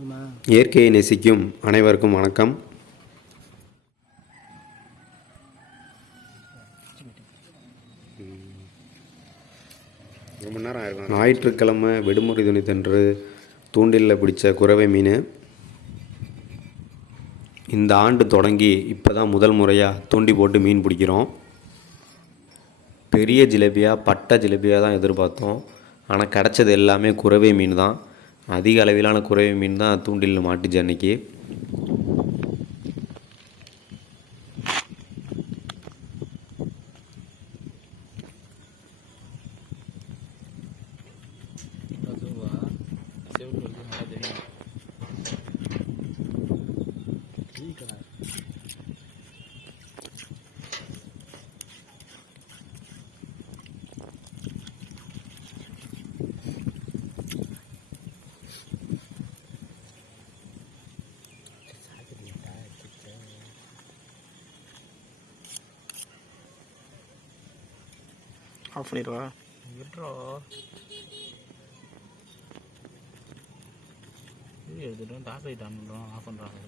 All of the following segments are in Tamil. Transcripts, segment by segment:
இயற்கையை நேசிக்கும் அனைவருக்கும் வணக்கம். ஞாயிற்றுக்கிழமை விடுமுறை தினத்தன்று தூண்டிலில் பிடித்த குறவை மீன் இந்த ஆண்டு தொடங்கி இப்போ தான் முதல் முறையாக தூண்டி போட்டு மீன் பிடிக்கிறோம். பெரிய ஜிலேபியாக பட்டை ஜிலேபியாக தான் எதிர்பார்த்தோம். ஆனால் கிடச்சது எல்லாமே குறவை மீன் தான். அதிக அளவிலான குறவை மீன் தான் தூண்டிலில் மாட்டுச்சு அன்னைக்கு. ஆஃப் பண்ணிடுவா விட்றோ இது எடுத்துட்டோம். டாப் லைட் ஆன் பண்ணுறோம், ஆஃப் பண்ணுறாங்க.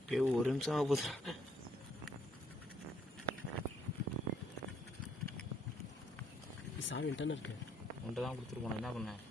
இப்போ ஒரு நிமிஷம் ஆகுது. சாமி தானே இருக்கு. உன்ட்ட தான் கொடுத்துட்டு போனேன். என்ன பண்ணேன்?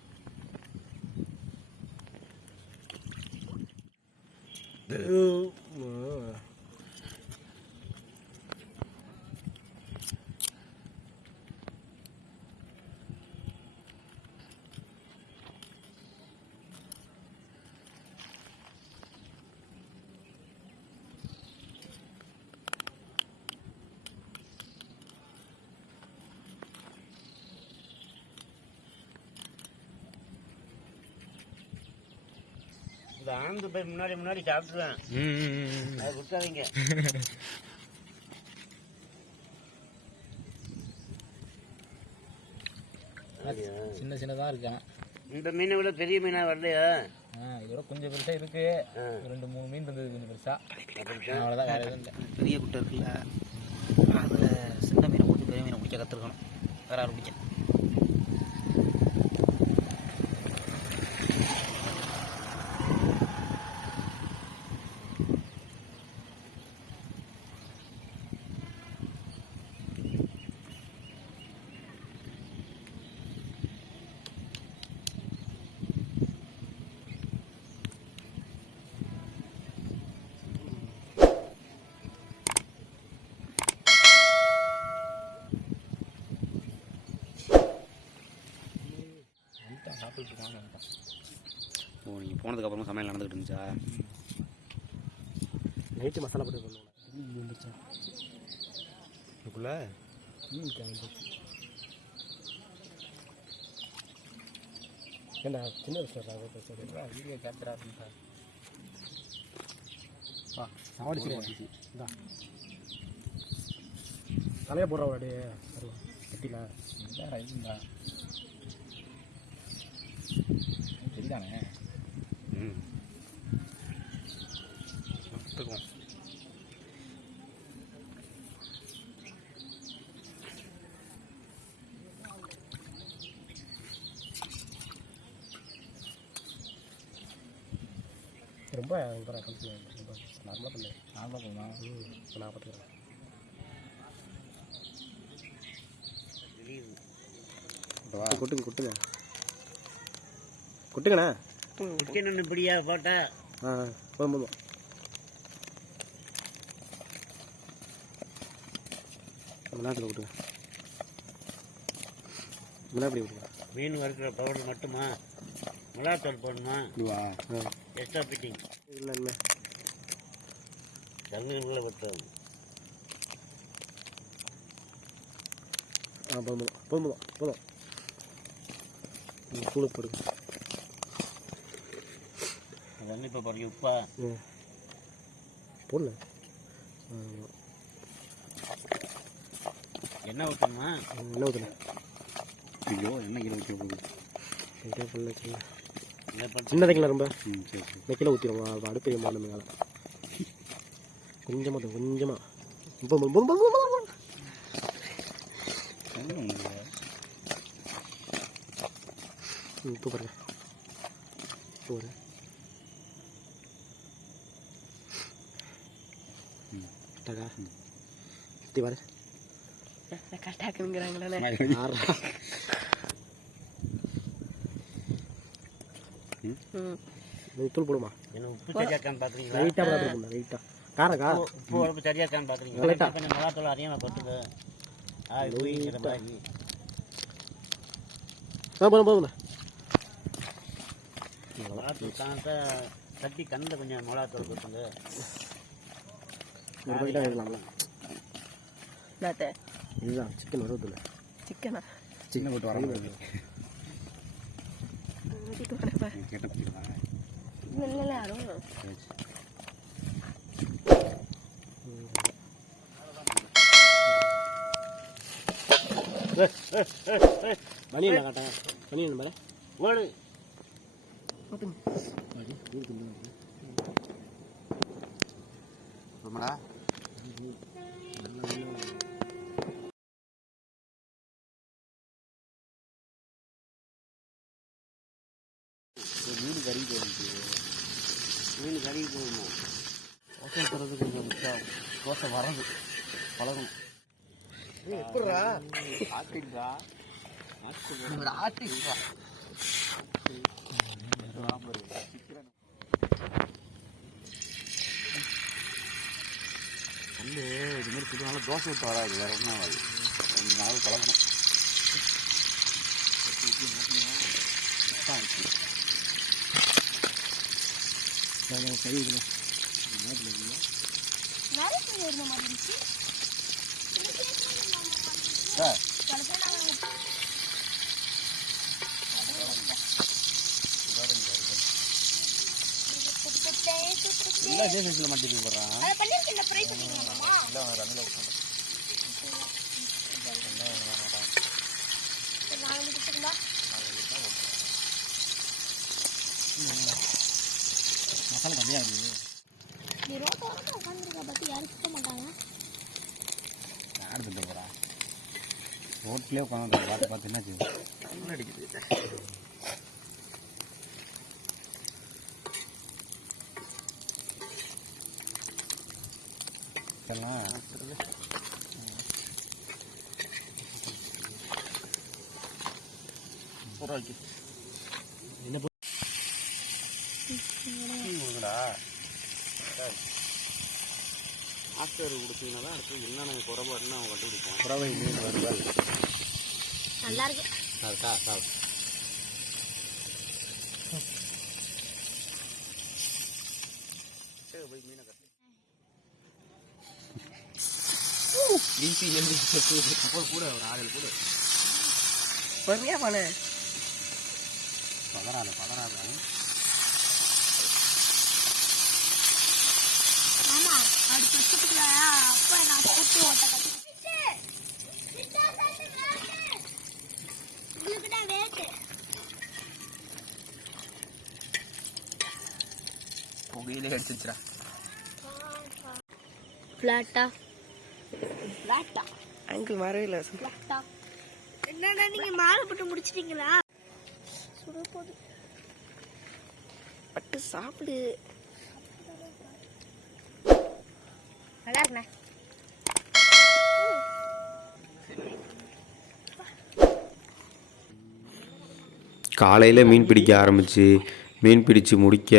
இந்த ஆனந்த போய் முன்னாடி சாப்பிட்டுருவேன். அதை விட்டாதீங்க. சின்னதாக இருக்கான். இந்த மீனை விட பெரிய மீனா வரலையா? இதோட கொஞ்சம் பெருசா இருக்கு. 2-3 மீன் இருந்தது கொஞ்சம் பெருசா. அவ்வளோதான், வேற எதுவும் இல்லை. பெரிய குட்டை இருக்குல்ல, அதில் சின்ன மீனை போட்டு பெரிய மீனை பிடிக்க கற்றுக்கணும். வேற யாரும் பிடிக்க. ஓ, நீங்கள் போனதுக்கப்புறமா சமையல் நடந்துக்கிட்டு இருந்துச்சா? நைட்டு மசாலா போட்டு பண்ணுவோம். இதுக்குள்ள ஏண்டா சின்ன விஷயம் வீடியோ கேப்சர் ஆகுது சார். சாவடிச்சு தலையை போடுறா அப்படியே கட்டில இதுண்டா சரிதானே? எடுத்துக்குவோம். ரொம்ப ரொம்ப நார்மலாக பண்ணு. நார்மலாக போகலாம். இப்போ நான் பார்த்துக்கிறேன். கொட்டுங்க கொட்டுங்கண்ணா. சிக்கன் இப்படியா போட்டா? போதும். விளையாட்டுல விட்டுங்க. எப்படி விட்டுங்க? மீன் வறுக்கிற பவுடர் மட்டுமா? மிளகாத்தூள் போடணுமா? எக்ஸ்ட்ரா ஃபிட்டிங் இல்லைன்னு தண்ணிக்குள்ளே விட்டுறது. போதும் கூழு போடுங்க. தண்ணி இப்போ போடுங்க. உப்பா போடல. என்ன ஊற்றணுமா? என்ன ஊற்றணும்? ஐயோ, என்ன கிலோ ஊற்ற போகுது? சின்னதை கிலோ ரொம்ப இந்த கிலோ ஊற்றிடுவோம். அடுப்பு மாடல் மேலே கொஞ்சமாக உப்பு பாருங்க போடு டகா சுற்றி பாரு கரெக்டாக்குங்கிறாங்களே தூள் போடுமா என்ன உப்பு சரியா இருக்கான்னு பார்க்குறீங்களா? லைட்டாக போடணும் லைட்டாக காரக்கா உப்பு உடம்பு சரியா இருக்கான்னு பார்க்குறீங்களா? கொஞ்சம் மிளகாத்தூள் அதிகமாக கொட்டுது. இது ஊறிக்கிற மாதிரி. போதும் மிளகாத்தூள் தானத்தை தட்டி கண்ணில் கொஞ்சம் மிளகாத்தூள் கொட்டுங்க. ஒரு பாக்கெட்டாக எடுக்கலாம்ல என்னத்த இதுதான் சிக்கன் வருவதில்லை சிக்கனா சிக்கன் போட்டு வரணும் இல்லை யாரும் பனியன் காட்டேன் பனியன் மேலே ஓடு ரொம்படா மீன் கறி போகுது. மீன் கறி போகுமா? தோசை போடுறது கொஞ்சம் முக்கியம் தோசை வரது பழகும் எப்படா ஆட்டிங்களா? ஆட்டிங்களா வந்து இது மாதிரி புதுனால தோசை விட்டு வராது வேற ஒன்றும் ஆகாது ரெண்டு நாள் பழகணும் சரி இதில் இல்லை இதே சைஸில் மாட்டிட்டு போடுறான் மசாலா கம்மியாக இருக்குது யார் திட்ட போகிறா ரோட்லேயே உட்காந்து பார்த்து பார்த்து என்ன செய்யும் அடிக்குது இதெல்லாம் என்ன கொடுங்கடா ஆஸ்டர் கொடுத்தீங்கன்னா தான் அடுத்து என்னென்ன குறைபாடுன்னு அவங்க கண்டுபிடிப்போம் குறவை மீன் வருவாள் நல்லா இருக்கு இருக்கா சாப்பிட்டு போய் மீனை கட்டு கூட ஒரு 6 கூட பொறுமையா பண்ணு பதறாத ஆமா அடுத்த வருஷத்துக்குள்ள அப்ப நான் போட்டு ஓட்ட புகையிலே அடிச்சிருச்சுடா ஃப்ளாட்டா அங்கிள் வரவே இல்லை என்னன்னா நீங்க மாலை போட்டு முடிச்சிட்டீங்களா சுட போது பட்டு சாப்பிடு நல்லா இருக்குண்ணே காலையில் மீன் பிடிக்க ஆரம்பித்து மீன் பிடிச்சு முடிக்க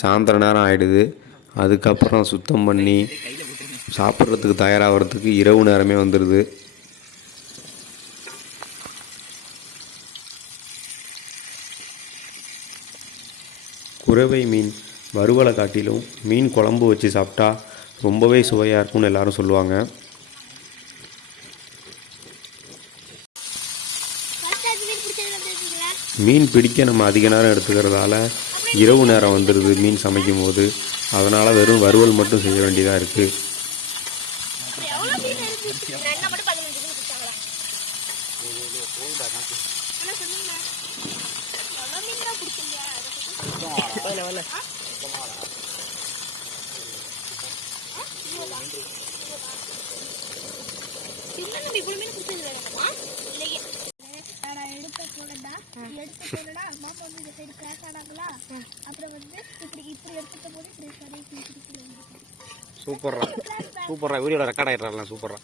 சாயந்தர நேரம் ஆகிடுது. அதுக்கப்புறம் சுத்தம் பண்ணி சாப்பிட்றதுக்கு தயாராகிறதுக்கு இரவு நேரமே வந்துடுது. குறவை மீன் வறுவலை காட்டிலும் மீன் குழம்பு வச்சு சாப்பிட்டா ரொம்பவே சுவையாக இருக்கும்னு எல்லாரும் சொல்லுவாங்க. மீன் பிடிக்க நம்ம அதிக நேரம் எடுத்துக்கிறதால இரவு நேரம் வந்துடுது மீன் சமைக்கும் போது. அதனால் வெறும் வறுவல் மட்டும் செய்ய வேண்டியதாக இருக்குது. சின்ன மீன் கொடுத்தது போனேன்டா எடுத்துட்டேன்னா மாமா வந்து இந்த சைடு கிராக் ஆனாங்களா அப்புறம் வந்து இப்படி இப்படி எடுத்துட்ட போது இப்படி சரி சூப்பர்ரா சூப்பர்ரா வீடியோவில் ரெக்கார்ட் ஆகிடுறாங்களா சூப்பர்ரா.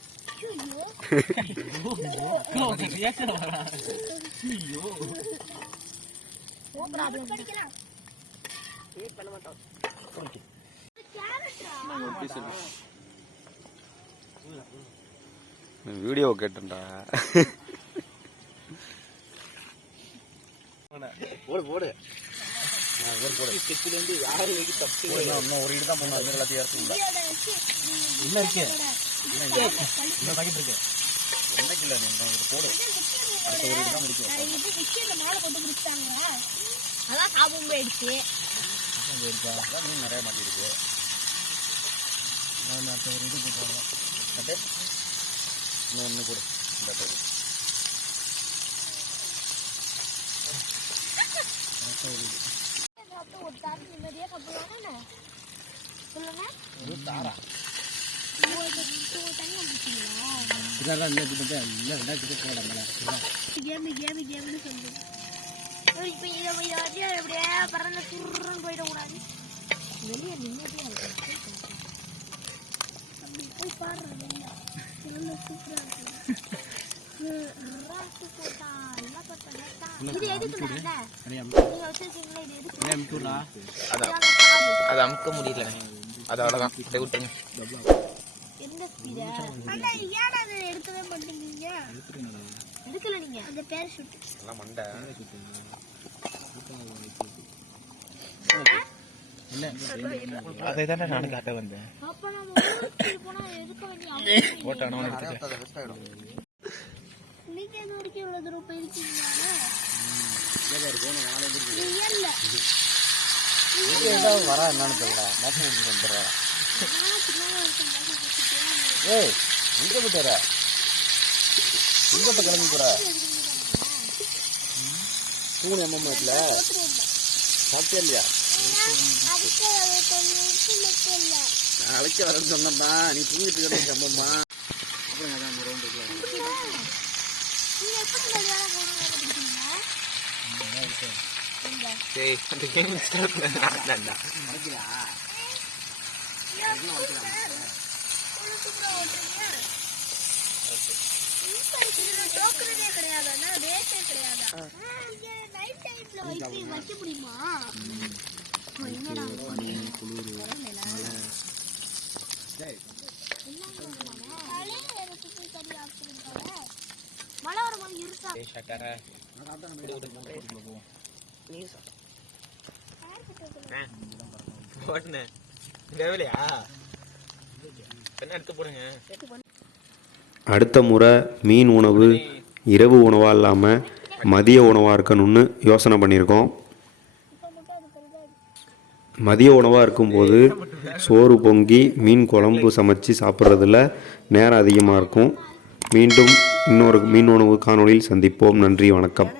படிக்கலாம் வீடியோ கேட்டேன்டா. போடு போடு ஸ்கெட்சிலேருந்து யார் வைக்க தப்பு இன்னும் ஒரு இடம் தான் போகணும். அது எல்லாத்தையும் எடுத்துக்கிட்டா இன்னும் இருக்கு இன்னும் பாக்கெட் இருக்கு. எந்த கிலோ நீங்கள் போடு. அடுத்த ஒரு இடம் தான் முடிக்கும். இது வச்சு இந்த மாலை கொண்டு முடிச்சிட்டாங்க அதான் சாபம் போயிடுச்சு. அதான் மீன் நிறைய மாட்டிருக்கு. நான் அடுத்த ஒரு இது போட்டுருவோம். பட்டு இன்னும் ஒன்று கொடு. இந்த பேர் ஒரு தாரி நிம்மதியாக சாப்பிடுவாங்க சொல்லுங்க. தாரா தனியாக முடிச்சிங்களா இதெல்லாம் இல்லை இல்லை 2000 போடலாம். கேமு சொல்லு. இப்போ இதை அப்படியே பறந்து சுருன்னு போயிடக்கூடாது. வெளியே நிம்மதியாக இருக்கும். அப்படி போய் பாடுற வெளியே சூப்பராக இருக்கும். இது எதுக்கு நீங்க வச்சிருக்கீங்களா? இது எதுக்கு? அதை அமுக்க முடியல. அது அவ்வளோதான் விட்டுருங்க. எந்த ஸ்பீடு? அண்ணா ஏன் அதை எடுக்கவே மாட்டேங்கிறீங்க? எடுக்கல நீங்க அந்த பேராஷூட் எல்லாம் மண்டை அதை தானே நானும் காட்ட வந்தேன். அப்ப நம்ம ஊருக்கு போனா எடுக்க வேண்டிய போட்டானோ நீங்க எது வரைக்கும் இவ்வளவு தூரம் போயிருக்கீங்க? இல்ல வரா என்னன்னு தெரியல. மாசம் முடிச்சு வந்துடுறேன். ஏய் எங்கே போயிட்டார? எங்கிட்ட கிளம்பி போற? தூணு அம்மா வீட்டில் சாப்பிட்டே இல்லையா? நான் அழைக்க வரேன்னு சொன்னேன்டா. நீ தூங்கிட்டு இருக்கிற அம்மம்மா. அப்புறம் அதான் ரவுண்ட் இருக்குல்ல. சரி அந்த கேம் ஸ்டார்ட் பண்ணாண்டா. வைக்க முடியுமா? மழை வர மாதிரி இருக்கா? போட்டேன் தேவையா என்ன எடுத்து போடுங்க. அடுத்த முறை மீன் உணவு இரவு உணவாக இல்லாமல் மதிய உணவாக இருக்கணும்னு யோசனை பண்ணியிருக்கோம். மதிய உணவாக இருக்கும்போது சோறு பொங்கி மீன் குழம்பு சமைச்சு சாப்பிட்றதுல நேரம் அதிகமாக இருக்கும். மீண்டும் இன்னொரு மீன் உணவு காணொளியில் சந்திப்போம். நன்றி, வணக்கம்.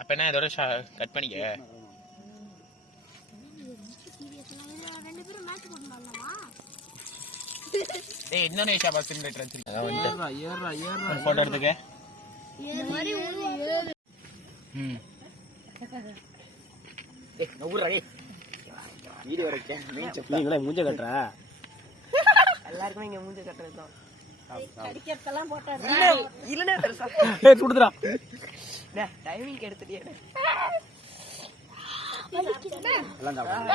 அப்போ என்ன இதோட கட் பண்ணிக்க. ரெண்டு பேரும் மேட்ச் போட்டுலாமா? ஏய் இன்னொரு ஷாபா சிமுலேட்டர் வச்சிருக்கேன். அத வந்து போட்டோ எடுத்துக்க. இந்த மாதிரி ஏய் நவுறா டேய். வீடியோ வரேன். நீங்களே மூஞ்ச கட்டுற. எல்லாருக்குமே இங்க மூஞ்ச கட்டுறது தான். அடிக்கிறதெல்லாம் போட்டாரு. இல்லனே பெருசா. ஏய் சுடுதுடா. டேய் டைமிங் எடுத்துட்டியே. எல்லாம் சாப்பிடுங்க.